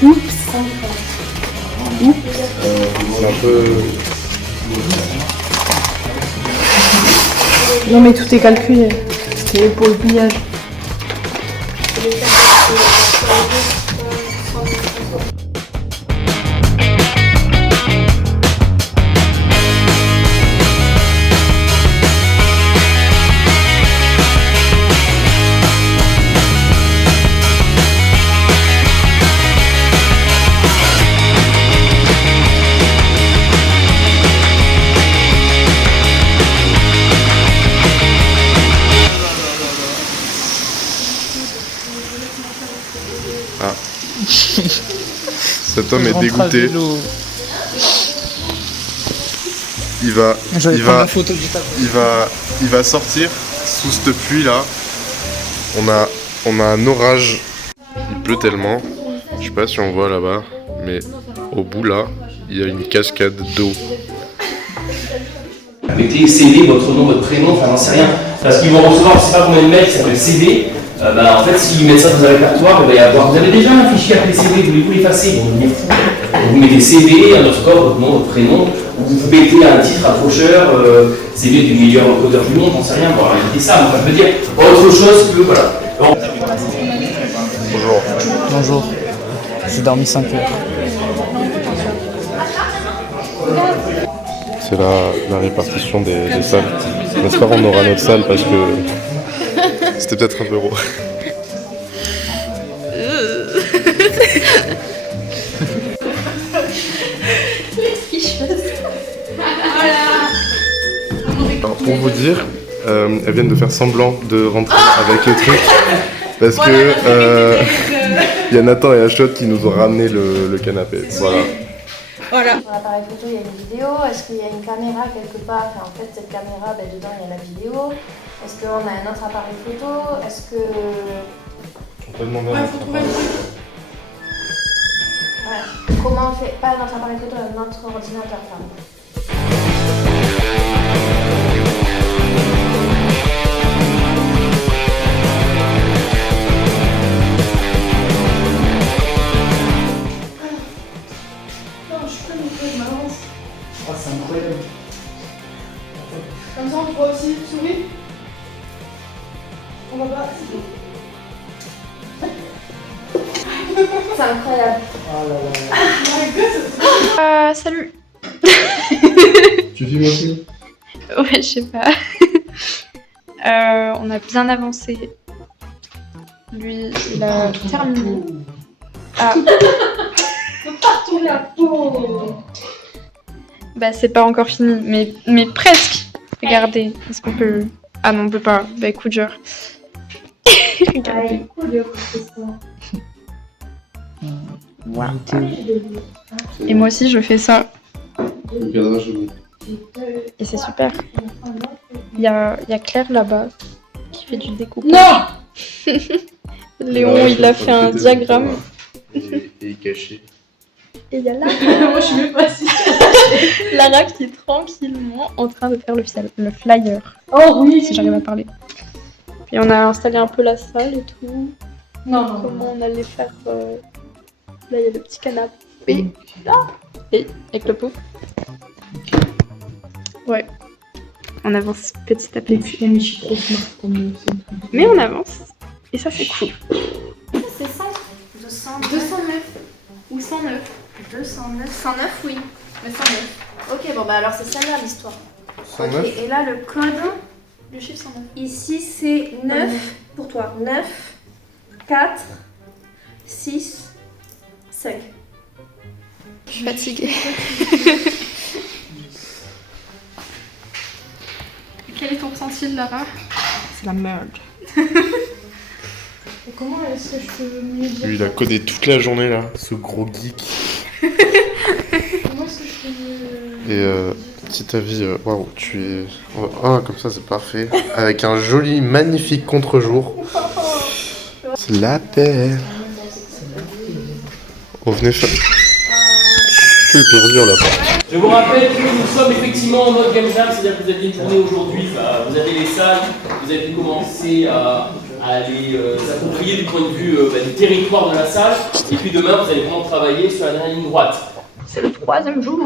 C'est un peu... Non mais tout est calculé. C'était pour le pliage. Ah. Cet homme est dégoûté. Il va sortir sous cette pluie là. On a un orage. Il pleut tellement. Je sais pas si on voit là-bas, mais au bout là, il y a une cascade d'eau. Mettez CV, votre nom, votre prénom, enfin j'en sais rien. Parce qu'ils vont recevoir, je sais pas combien de mails qui s'appelle CV. En fait, s'ils mettent ça dans un répertoire, il va y avoir. Vous avez déjà un fichier appelé CV, voulez-vous l'effacer? Ils vont devenir fous. Vous mettez CV, underscore, votre nom, votre prénom. Vous mettez un titre accrocheur, CV du meilleur codeur du monde, j'en sais rien. Bon, évitez ça, enfin, je veux dire autre chose que voilà. Bonjour. Bonjour. J'ai dormi 5 heures. C'est la répartition des salles. N'est-ce pas, on aura notre salle parce que c'était peut-être un peu gros. Alors, pour vous dire, elles viennent de faire semblant de rentrer avec le truc parce que il y a Nathan et Ashot qui nous ont ramené le canapé. Voilà. Voilà. Sur l'appareil photo, il y a une vidéo. Est-ce qu'il y a une caméra quelque part? En fait, cette caméra, dedans, il y a la vidéo. Est-ce qu'on a un autre appareil photo? Est-ce que... On peut demander à notre appareil. Ouais. Comment on fait? Pas notre appareil photo, notre ordinateur, pardon. Oh, c'est incroyable. Comme ça on pourra aussi sourire. On va pas. C'est incroyable. Oh là là. Salut. Tu filmes aussi? Ouais, je sais pas. On a bien avancé. Lui, il a terminé. Ah. Partout la peau. Bah c'est pas encore fini, mais presque. Regardez, est-ce qu'on peut... Ah non, on peut pas. Bah coup dur. Regardez. Wow. Et moi aussi je fais ça. Le cadrage est bon. Et c'est super. Il y a Claire là-bas qui fait du découpage. Non. Léon, il a fait un diagramme. Et il est caché. Et il y a Lara. Moi je suis même pas si. Lara qui est tranquillement en train de faire le flyer. Oh oui. Si j'arrive à parler. Puis on a installé un peu la salle et tout. Non. Comment on allait faire. Là il y a le petit canapé. Là. Et avec le pot. Ouais. On avance petit à petit. Mais on avance. Et ça c'est cool. C'est 100. 209. Ou 109. 209. 109 oui. Mais 109. Ok, bon bah alors c'est celle-là l'histoire. 109. Ok, et là le code, Le chiffre 109. ici c'est 9 pour toi. 9, 4, 6, 5. Je suis fatiguée. Quel est ton ressenti, Lara? C'est la merde. Et comment est-ce que je peux mieux dire? Lui, il a codé toute la journée là, ce gros geek. Comment est-ce que je peux mieux... Et petit avis, waouh, tu es. Ah, comme ça c'est parfait. Avec un joli, magnifique contre-jour. C'est la paix. On venait faire. Super dur là-bas. Je vous rappelle que nous sommes effectivement en mode game jam, c'est-à-dire que vous aviez une journée aujourd'hui, vous avez les salles, vous avez commencé à à les approprier du point de vue du territoire de la salle. Et puis demain, vous allez vraiment travailler sur la dernière ligne droite. C'est le 3e jour.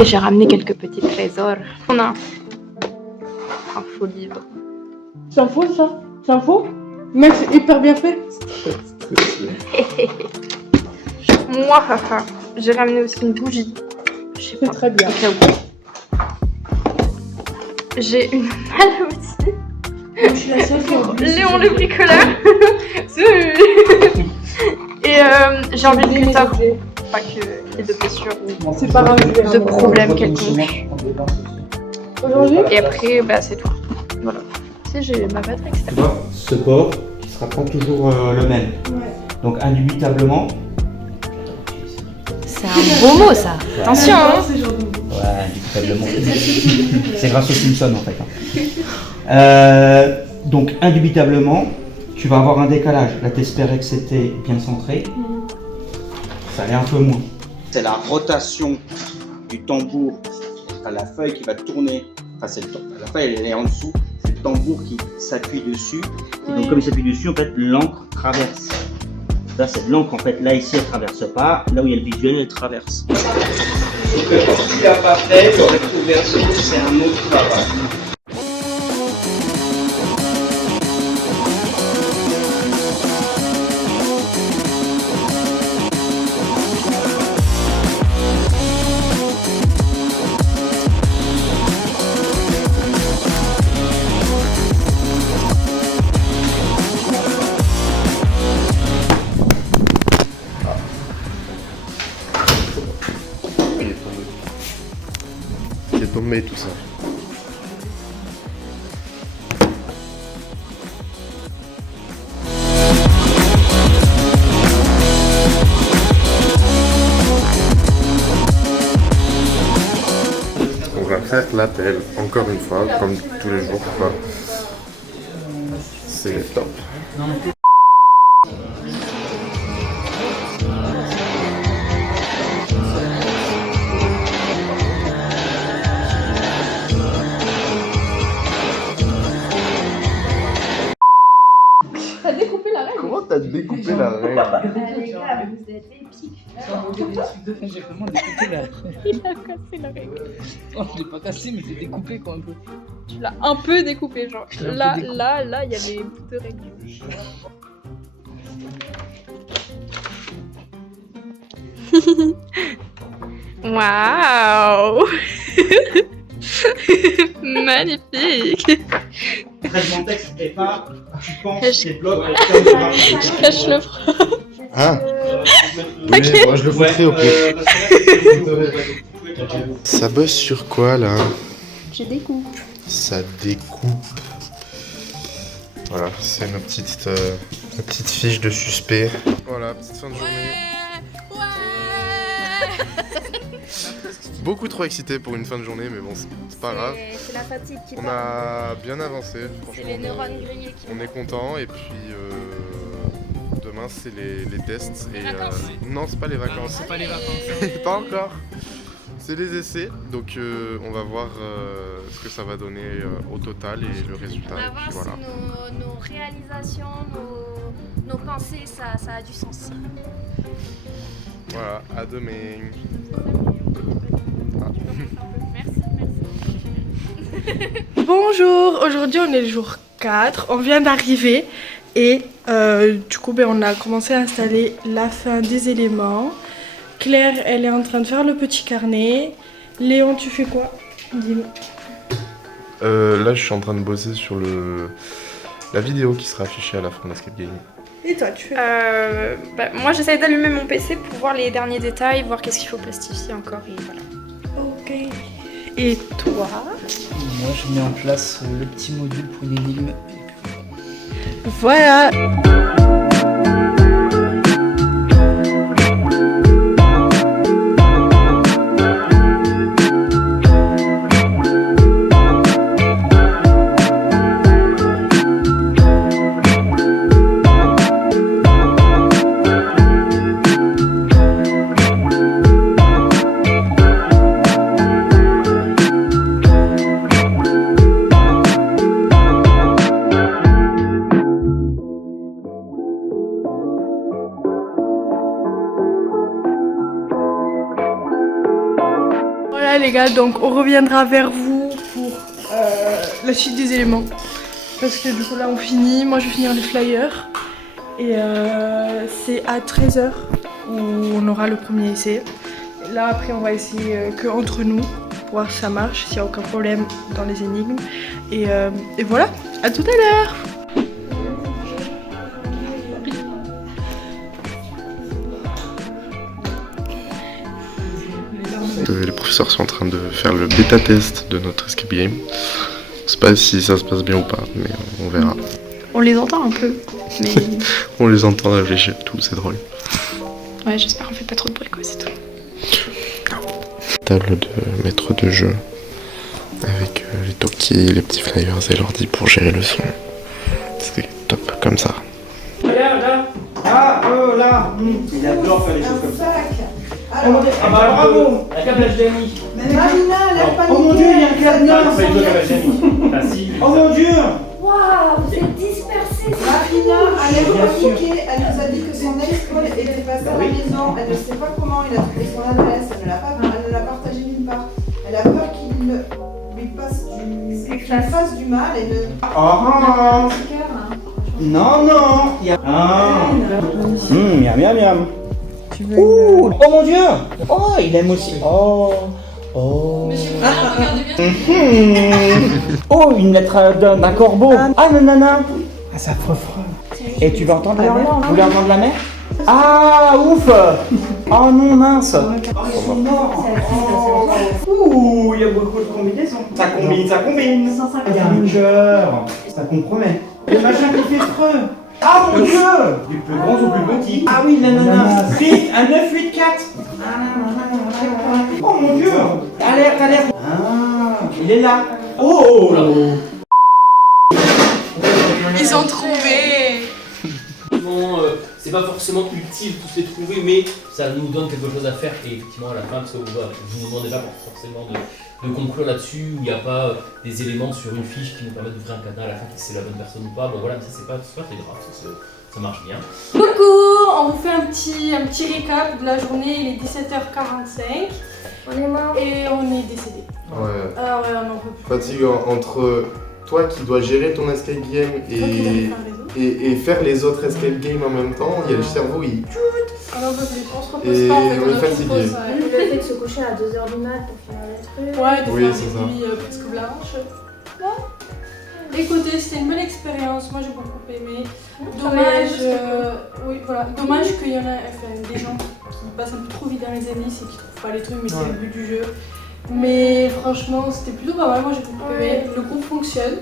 Et j'ai ramené quelques petits trésors. On a un faux livre. C'est un faux ça? C'est un faux? Mec, c'est hyper bien fait. Moi, j'ai ramené aussi une bougie. Je sais C'est pas. très bien. Au cas où. J'ai une malle aussi. Je suis la seule qui a oublié. Léon le bricoleur. Et j'ai envie de cutter. Pas qu'il y ait de blessures ou C'est pas grave. de problèmes quelconques. Aujourd'hui? Et après, bah, c'est tout. Voilà. Tu sais, j'ai ma batterie Tu externe. vois, ce port qui sera pas toujours le même. Ouais. Donc indubitablement, C'est un beau mot ça. Attention, hein. C'est genre de... ouais, indubitablement. C'est grâce aux Simpsons en fait. Donc indubitablement, tu vas avoir un décalage. Là, t'espérais que c'était bien centré. Ça allait un peu moins. C'est la rotation du tambour. T'as la feuille qui va tourner. Enfin, la feuille elle est en dessous. C'est le tambour qui s'appuie dessus. Et donc comme il s'appuie dessus, en fait, l'encre traverse. Là, c'est de l'encre en fait. Là, ici, elle traverse pas. Là où il y a le visuel, elle traverse. Ce que tu n'as pas fait, le recto verso, c'est un autre travail. Il est tombé tout ça. On va faire l'appel encore une fois, comme tous les jours. Quoi. C'est top. T'as découpé la règle? Comment t'as découpé la règle? Les gars, vous êtes épiques. J'ai vraiment découpé la. Il a cassé la règle. Non, je l'ai pas cassé, mais j'ai découpé quoi un peu. Tu l'as un peu découpé, genre. Je l'ai un peu Là, découpé. là, il y a des bouts de règle. Waouh. Magnifique. Mon texte est pas, tu penses, Je- tes blocs, Je cache le froid. Ah oui, moi je le foutrais au pire. Ça bosse sur quoi là? Je découpe. Ça découpe. Voilà, c'est nos petites fiches de suspect. Voilà, petite fin de journée. Beaucoup trop excité pour une fin de journée, mais bon, c'est pas grave. C'est la fatigue qui On a bien avancé, C'est franchement. les neurones grillés qui On est content et puis demain c'est les tests. Et, non, c'est pas les vacances. C'est pas les vacances. Pas encore. C'est les essais, donc on va voir ce que ça va donner au total et le résultat. On va Et voir puis voilà. si nos réalisations, nos pensées, ça a du sens. Voilà, à demain. Bonjour, aujourd'hui on est le jour 4, on vient d'arriver et du coup on a commencé à installer la fin des éléments. Claire elle est en train de faire le petit carnet. Léon tu fais quoi? Dis-moi. Là, je suis en train de bosser sur la vidéo qui sera affichée à la fin d'Escape Game. Et toi tu fais quoi? Moi j'essaie d'allumer mon PC pour voir les derniers détails, voir qu'est-ce qu'il faut plastifier encore et voilà. Ok. Et toi? Moi, je mets en place le petit module pour une énigme. Voilà. Voilà les gars, donc on reviendra vers vous pour la suite des éléments. Parce que du coup là on finit, moi je vais finir les flyers. Et c'est à 13h où on aura le premier essai. Et là après on va essayer que entre nous pour voir si ça marche, s'il n'y a aucun problème dans les énigmes. Et voilà, à tout à l'heure. Les professeurs sont en train de faire le bêta test de notre escape game. Je sais pas si ça se passe bien ou pas, mais on verra. On les entend un peu, mais... On les entend réfléchir et tout, c'est drôle. Ouais, j'espère qu'on fait pas trop de bruit, quoi, c'est tout. Table de maître de jeu avec les talkies, les petits flyers et l'ordi pour gérer le son. C'est top comme ça. Regarde là. Ah, là. Il adore faire les choses comme ça. Ah bah bravo. La câblage d'amis. Marina, lève pas. Oh mon dieu, il y a un cadenas. Oh mon dieu. Waouh, vous êtes dispersés. Marina, elle est paniquée. Elle nous a dit que son ex-Paul était passé à la maison. Elle ne sait pas comment il a trouvé son adresse. Elle ne l'a partagé nulle part. Elle a peur qu'il lui fasse du mal et ne... Oh. Non, non. Il y a... Ah. Miam, miam, miam. Oh mon dieu. Oh, il aime aussi. Oh. Oh, une lettre d'un corbeau. Ah, nanana. Ah, ça frefre. Et tu veux entendre la mer? Vous voulez entendre la mer? Ah, ouf. Oh non, mince. Oh, ils sont morts. Ouh, il y a beaucoup de combinaisons. Ça combine. Il y a un cœur. Ça compromet. Le machin qui fait creux. Ah mon dieu. Du plus grand au plus petit. Ah oui, nanana. Vite, un 9, 8, 4. Oh mon dieu. Alerte. Ah, il est là. Oh là. Ils ont trouvé. C'est pas forcément utile tous les trouver, mais ça nous donne quelque chose à faire. Et effectivement, à la fin, parce que vous ne demandez pas forcément de conclure là-dessus, où il n'y a pas des éléments sur une fiche qui nous permettent d'ouvrir un cadenas à la fin, si c'est la bonne personne ou pas. Bon voilà, mais ça c'est pas très grave, ça marche bien. Coucou, on vous fait un petit récap de la journée, il est 17h45. On est mort. Et on est décédé. Ouais. Ah ouais, on en peut plus. Fatigant entre toi qui dois gérer ton escape game et faire les autres escape games en même temps, il y a le cerveau, il... On en peut plus, on se repose Et pas en fait, on est fatigué. Le fait de se coucher à 2h du mat pour finir les trucs. Ouais, de Oui, faire c'est des ça. nuits presque blanches. Bon. Écoutez, c'était une bonne expérience, moi j'ai beaucoup aimé. Dommage, oui, voilà. Dommage qu'il y en a des gens qui passent un peu trop vite dans les années et qui trouvent pas les trucs, mais c'est le but du jeu. Mais franchement, c'était plutôt pas mal, moi j'ai beaucoup aimé. Le groupe fonctionne.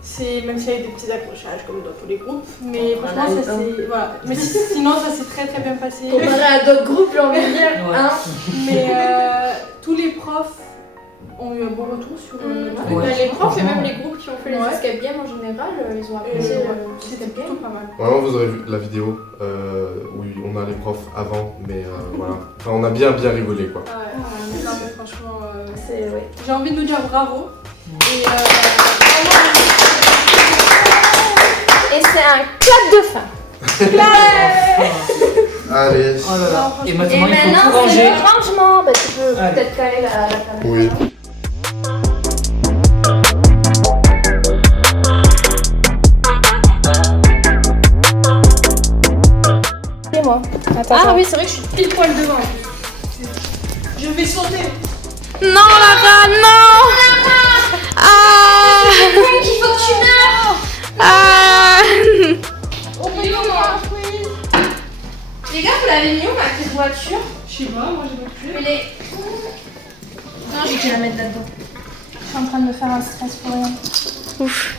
C'est, même s'il y a des petits accrochages comme dans tous les groupes, mais franchement ça c'est... Voilà. Mais sinon ça s'est très très bien passé. Comparé à d'autres groupes, j'ai envie de dire. Hein. Mais tous les profs ont eu un bon retour sur le truc. Les profs et même les groupes qui ont fait les Ouais. escape games en général, ils ont apprécié le C'était escape plutôt game. pas mal. Vraiment, vous aurez vu la vidéo où on a les profs avant, mais voilà. Enfin, on a bien rigolé quoi. Ouais, non mais franchement, Oui. j'ai envie de nous dire bravo. Et Et c'est un clap de fin. Allez. Oh là là. Et Et maintenant, il faut tout maintenant, c'est ranger. le rangement. Bah, tu peux Allez. peut-être caler la caméra. Oui. C'est moi. Ah oui, c'est vrai que je suis pile poil devant. je vais sauter. Non, Lara, non. Ah. Il faut que tu meurs. Ah. Les gars, vous l'avez mis où ma petite voiture? Je sais pas, moi j'ai pas pu. Elle est... Non, j'ai dû la mettre là-dedans. Je suis en train de me faire un stress pour rien. Ouf.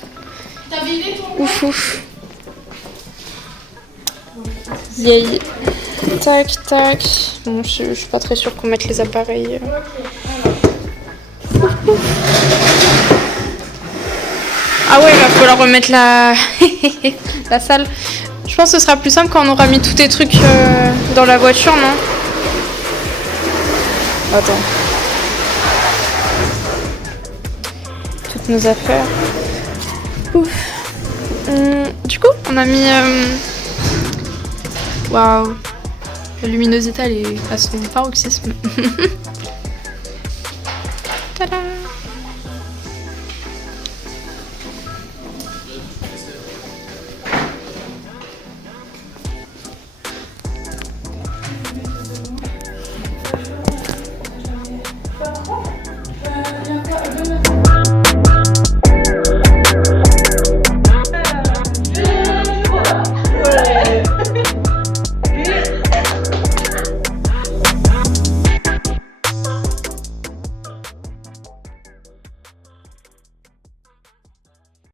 T'as vidé ton... Ouf. Vieille. Tac. Bon, je suis pas très sûre qu'on mette les appareils. Ah ouais, il va falloir remettre la salle. Je pense que ce sera plus simple quand on aura mis tous tes trucs dans la voiture, non? Attends. Toutes nos affaires. Ouf. Du coup, on a mis... Waouh. La luminosité, elle est à son paroxysme. Tada!